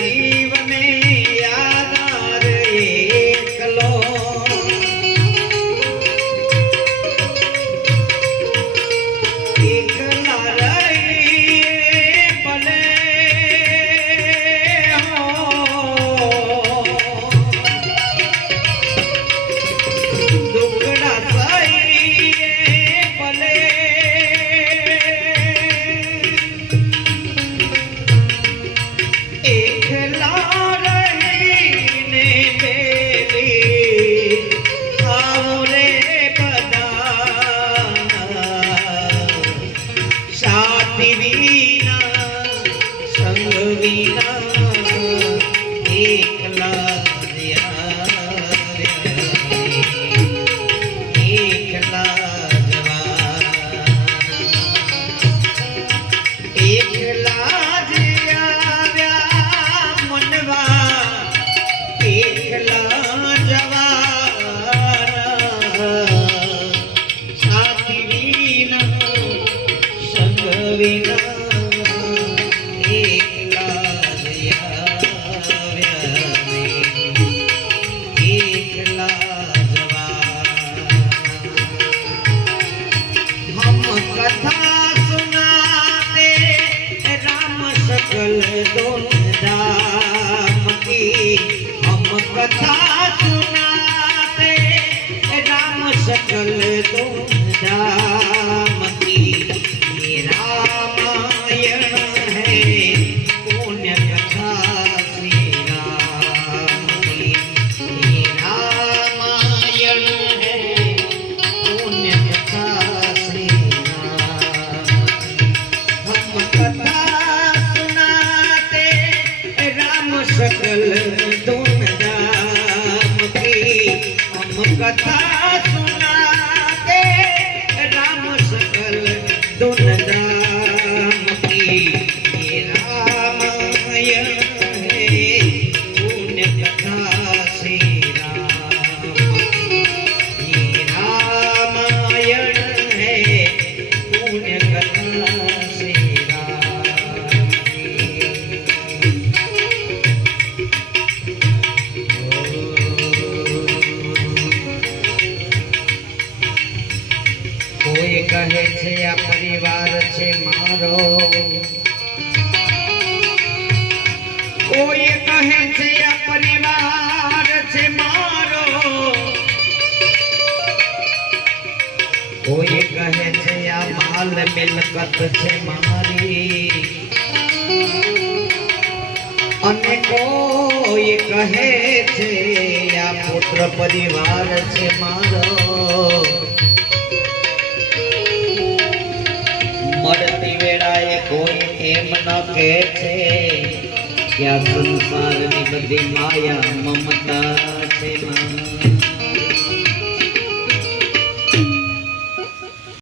जीव में यादार एकलो एकला रहिए भले हो दुखड़ा सहिए भले एकला रहीने बेली आवरे बदाना साथी वीना संग वीना एकला एकला एकला मनवा एकला जवाना साथी वीना संग वीना एकला एकला हम कथा सुनाते राम सकल दोन धाम की हम कथा सुनाते राम सकल दोन धाम की ये रामायण है पुण्य कथा श्री राम की ये रामायण है पुण्य कथा श्री राम हम कथा सुनाते राम सकल दोन धाम की हम कथा सुनाते राम सकल दोन धाम की ये रामायण है पुण्य कथा श्री राम ये रामायण है पुण्य कथा श्री राम कोई कहे छे आ परिवार छे मारो कोई कहे छे आ परिवार छे मारो कोई कहे छे आ माल मिलकत छे मारी अने कोई कहे छे आ पुत्र परिवार छे मारो मरती वेळाए कोई एम न कहे छे क्या संसार नी बधी माया मम